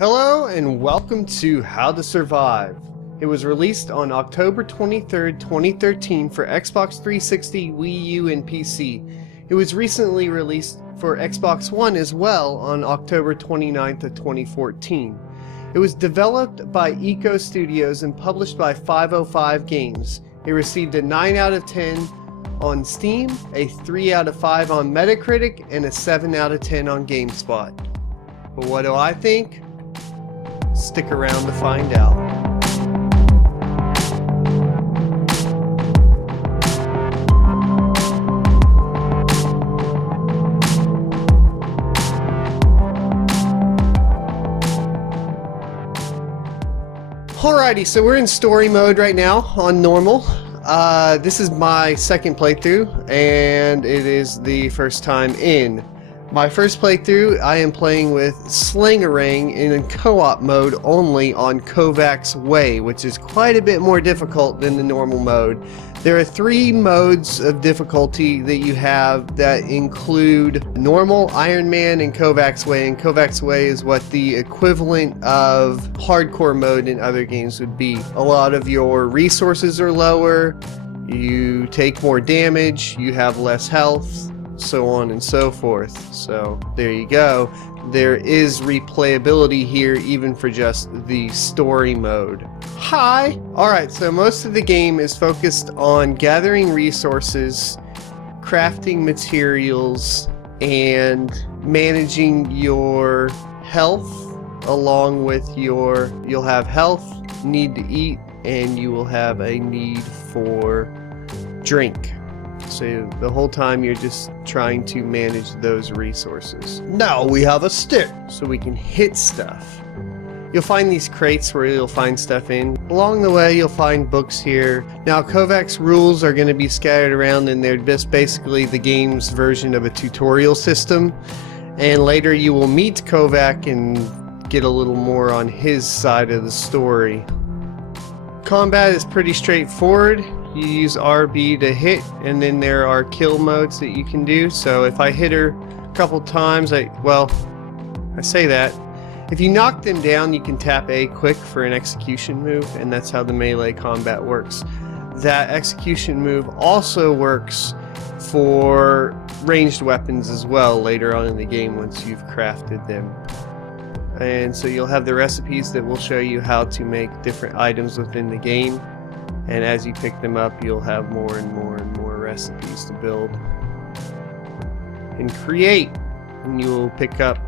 Hello and welcome to How to Survive. It was released on October 23rd, 2013 for Xbox 360, Wii U, and PC. It was recently released for Xbox One as well on October 29th of 2014. It was developed by Ico Studios and published by 505 Games. It received a 9 out of 10 on Steam, a 3 out of 5 on Metacritic, and a 7 out of 10 on GameSpot. But what do I think? Stick around to find out. Alrighty, so we're in story mode right now on normal. This is my second playthrough, and it is the first time in. My first playthrough, I am playing with Slangarang in co-op mode only on Kovacs Way, which is quite a bit more difficult than the normal mode. There are 3 modes of difficulty that you have that include normal, Iron Man, and Kovacs Way, and Kovacs Way is what the equivalent of hardcore mode in other games would be. A lot of your resources are lower, you take more damage, you have less health, so on and so forth. So there you go. There is replayability here even for just the story mode. Hi! Alright, so most of the game is focused on gathering resources, crafting materials, and managing your health along with you'll have health, need to eat, and you will have a need for drink. So the whole time you're just trying to manage those resources. Now we have a stick, so we can hit stuff. You'll find these crates where you'll find stuff in. Along the way you'll find books here. Now Kovacs rules are going to be scattered around, and they're just basically the game's version of a tutorial system. And later you will meet Kovac and get a little more on his side of the story. Combat is pretty straightforward. You use RB to hit, and then there are kill modes that you can do. So if I hit her a couple times, I say that. If you knock them down, you can tap A quick for an execution move, and that's how the melee combat works. That execution move also works for ranged weapons as well later on in the game once you've crafted them. And so you'll have the recipes that will show you how to make different items within the game. And as you pick them up, you'll have more and more and more recipes to build and create. And you will pick up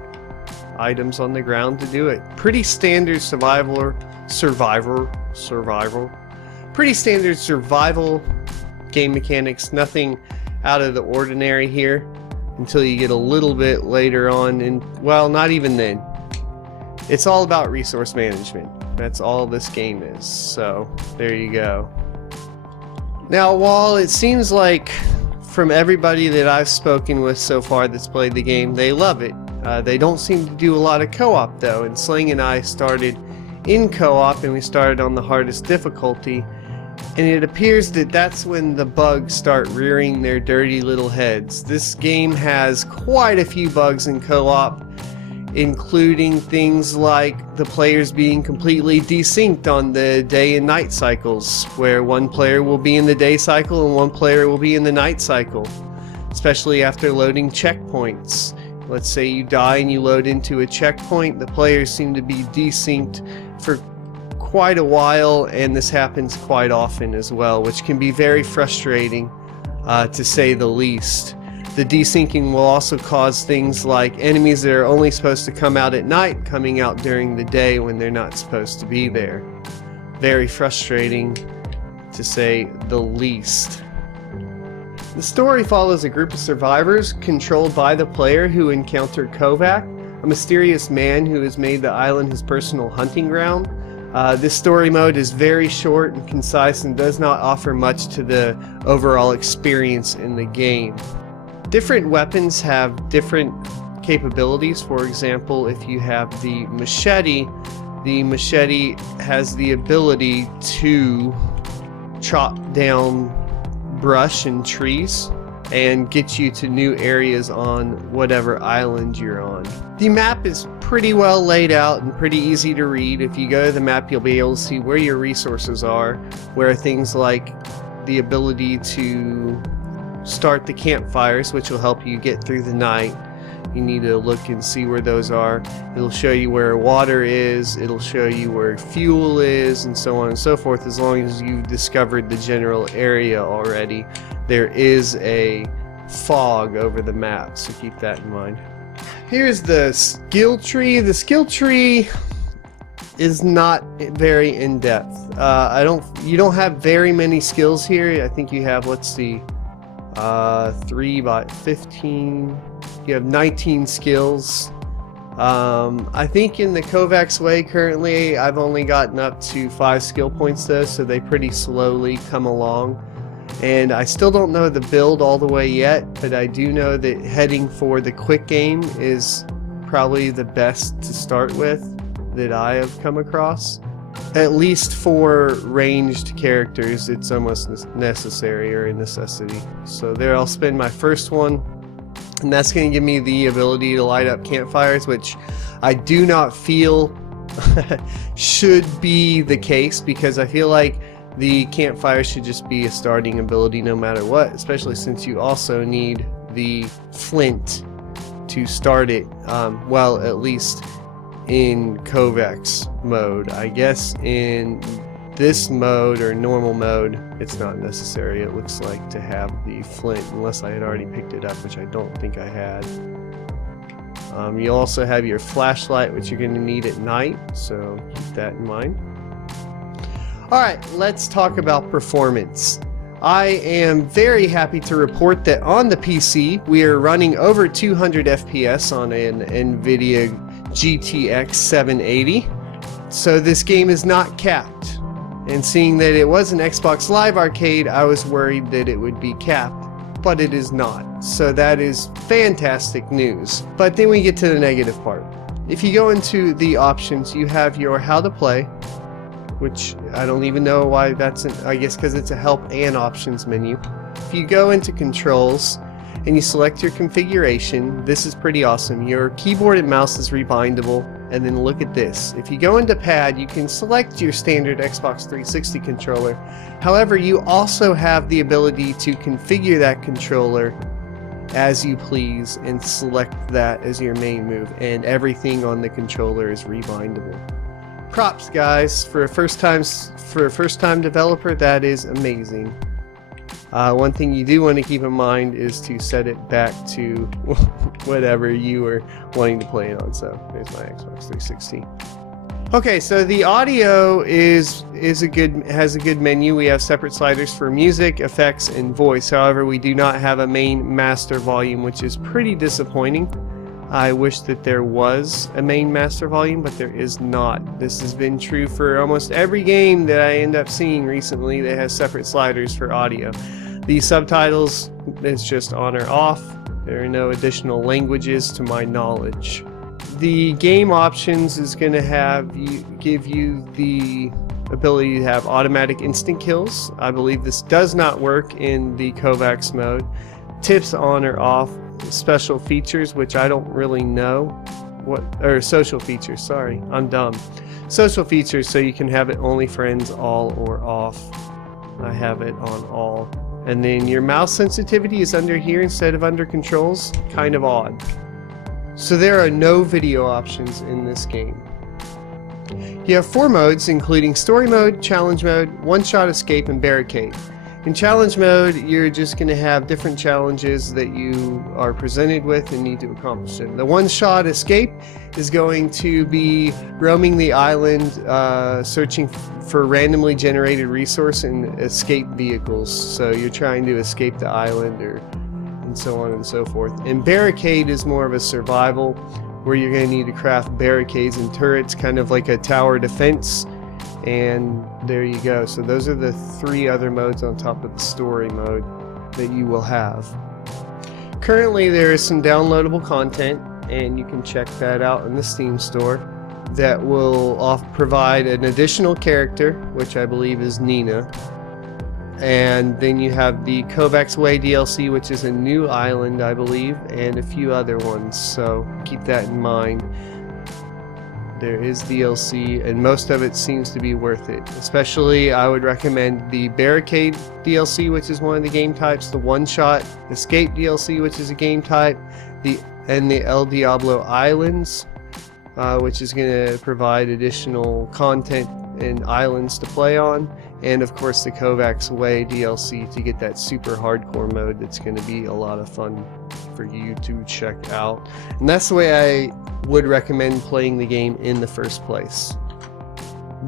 items on the ground to do it. Pretty standard Pretty standard survival game mechanics. Nothing out of the ordinary here until you get a little bit later on. And well, not even then. It's all about resource management. That's all this game is. So there you go. Now, while it seems like from everybody that I've spoken with so far that's played the game, they love it. They don't seem to do a lot of co-op though, and Sling and I started in co-op, and we started on the hardest difficulty, and it appears that that's when the bugs start rearing their dirty little heads. This game has quite a few bugs in co-op, including things like the players being completely desynced on the day and night cycles, where one player will be in the day cycle and one player will be in the night cycle, especially after loading checkpoints. Let's say you die and you load into a checkpoint, the players seem to be desynced for quite a while, and this happens quite often as well, which can be very frustrating to say the least. The desyncing will also cause things like enemies that are only supposed to come out at night coming out during the day when they're not supposed to be there. Very frustrating, to say the least. The story follows a group of survivors controlled by the player who encounter Kovac, a mysterious man who has made the island his personal hunting ground. This story mode is very short and concise and does not offer much to the overall experience in the game. Different weapons have different capabilities. For example, if you have the machete has the ability to chop down brush and trees and get you to new areas on whatever island you're on. The map is pretty well laid out and pretty easy to read. If you go to the map, you'll be able to see where your resources are, where things like the ability to start the campfires, which will help you get through the night. You need to look and see where those are. It'll show you where water is, it'll show you where fuel is, and so on and so forth. As long as you've discovered the general area already, there is a fog over the map, so keep that in mind. Here's the skill tree. The skill tree is not very in-depth. You don't have very many skills here. I think you have, let's see, 3 by 15. You have 19 skills. I think in the Kovacs way currently I've only gotten up to 5 skill points though, so they pretty slowly come along. And I still don't know the build all the way yet, but I do know that heading for the quick game is probably the best to start with that I have come across. At least for ranged characters, it's almost necessary or a necessity. So there, I'll spend my first one, and that's going to give me the ability to light up campfires, which I do not feel should be the case, because I feel like the campfire should just be a starting ability no matter what, especially since you also need the flint to start it, well, at least in Kovacs mode. I guess in this mode or normal mode it's not necessary, it looks like, to have the flint, unless I had already picked it up, which I don't think I had. You also have your flashlight, which you're going to need at night, so keep that in mind. Alright, let's talk about performance. I am very happy to report that on the PC we are running over 200 FPS on an NVIDIA GTX 780. So this game is not capped. And seeing that it was an Xbox Live Arcade, I was worried that it would be capped, but it is not. So that is fantastic news. But then we get to the negative part. If you go into the options, you have your how to play, which I don't even know why that's I guess because it's a help and options menu. If you go into controls and you select your configuration, this is pretty awesome. Your keyboard and mouse is rebindable, and then look at this. If you go into pad, you can select your standard Xbox 360 controller. However, you also have the ability to configure that controller as you please and select that as your main move, and everything on the controller is rebindable. Props, guys, for a first time developer. That is amazing. One thing you do want to keep in mind is to set it back to whatever you were wanting to play it on. So there's my Xbox 360. Okay, so the audio has a good menu. We have separate sliders for music, effects, and voice. However, we do not have a main master volume, which is pretty disappointing. I wish that there was a main master volume, but there is not. This has been true for almost every game that I end up seeing recently that has separate sliders for audio. The subtitles, it's just on or off. There are no additional languages to my knowledge. The game options is going to give you the ability to have automatic instant kills. I believe this does not work in the Kovacs mode. Tips on or off. Special features, which I don't really know or social features, sorry, I'm dumb. Social features, so you can have it only friends, all, or off. I have it on all. And then your mouse sensitivity is under here instead of under controls. Kind of odd. So there are no video options in this game. You have 4 modes, including story mode, challenge mode, one-shot escape, and barricade. In challenge mode, you're just going to have different challenges that you are presented with and need to accomplish them. The one-shot escape is going to be roaming the island, searching for randomly generated resource and escape vehicles. So you're trying to escape the island and so on and so forth. And barricade is more of a survival, where you're going to need to craft barricades and turrets, kind of like a tower defense. And there you go. So those are the 3 other modes on top of the story mode that you will have. Currently there is some downloadable content, and you can check that out in the Steam store, that will provide an additional character, which I believe is Nina. And then you have the Kovacs Way DLC, which is a new island, I believe, and a few other ones, so keep that in mind. there is DLC, and most of it seems to be worth it. Especially, I would recommend the Barricade DLC, which is one of the game types, the One Shot Escape DLC, which is a game type, and the El Diablo Islands, which is going to provide additional content and islands to play on, and of course the Kovacs Way DLC to get that super hardcore mode that's going to be a lot of fun for you to check out. And that's the way I would recommend playing the game in the first place.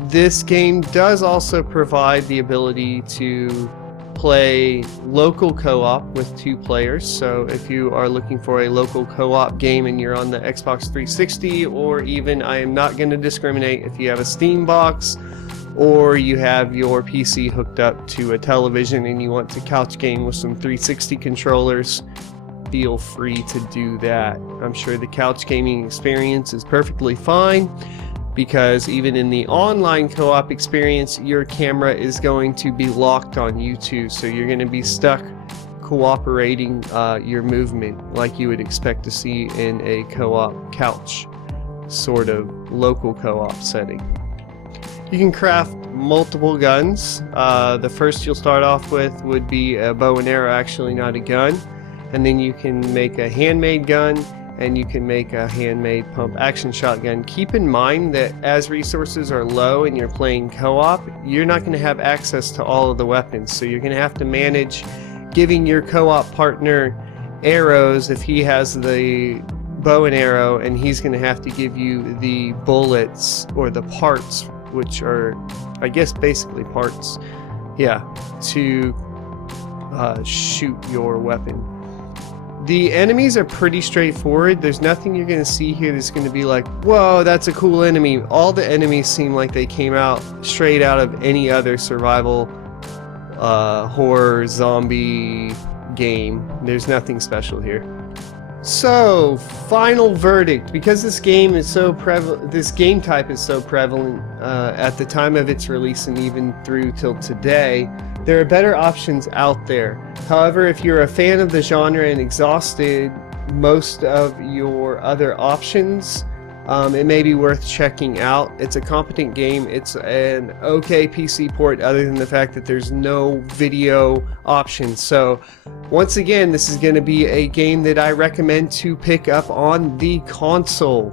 This game does also provide the ability to play local co-op with 2 players, so if you are looking for a local co-op game and you're on the Xbox 360, or even, I am not going to discriminate, if you have a Steam box or you have your PC hooked up to a television and you want to couch game with some 360 controllers, feel free to do that. I'm sure the couch gaming experience is perfectly fine, because even in the online co-op experience, your camera is going to be locked on you too, so you're going to be stuck cooperating your movement like you would expect to see in a co-op couch sort of local co-op setting. You can craft multiple guns. The first you'll start off with would be a bow and arrow, actually not a gun, and then you can make a handmade gun, and you can make a handmade pump action shotgun. Keep in mind that as resources are low and you're playing co-op, you're not going to have access to all of the weapons, so you're going to have to manage giving your co-op partner arrows if he has the bow and arrow, and he's going to have to give you the bullets or the parts, which are, I guess, basically parts, yeah, to shoot your weapon. The enemies are pretty straightforward. There's nothing you're going to see here that's going to be like, whoa, that's a cool enemy. All the enemies seem like they came out straight out of any other survival horror zombie game. There's nothing special here. So, final verdict. Because this game is so prevalent, this game type is so prevalent at the time of its release and even through till today, there are better options out there. However, if you're a fan of the genre and exhausted most of your other options, it may be worth checking out. It's a competent game. It's an okay PC port, other than the fact that there's no video options. So once again, this is going to be a game that I recommend to pick up on the console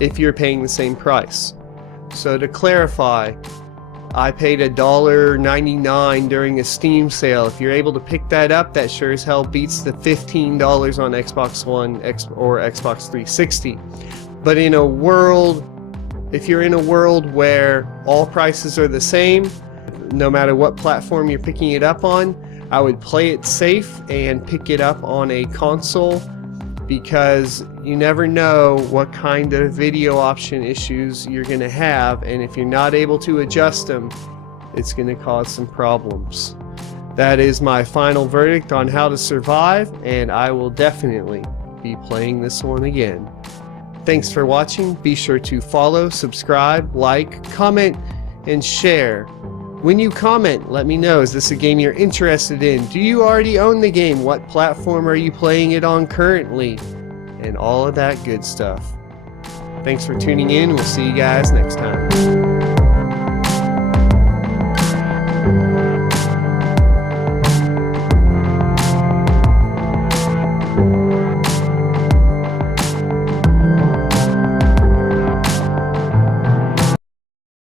if you're paying the same price. So to clarify, I paid $1.99 during a Steam sale. If you're able to pick that up, that sure as hell beats the $15 on Xbox One or Xbox 360. But in a world, if you're in a world where all prices are the same, no matter what platform you're picking it up on, I would play it safe and pick it up on a console, because you never know what kind of video option issues you're going to have, and if you're not able to adjust them, it's going to cause some problems. That is my final verdict on How to Survive, and I will definitely be playing this one again. Thanks for watching. Be sure to follow, subscribe, like, comment, and share. When you comment, let me know, is this a game you're interested in? Do you already own the game? What platform are you playing it on currently? And all of that good stuff. Thanks for tuning in. We'll see you guys next time.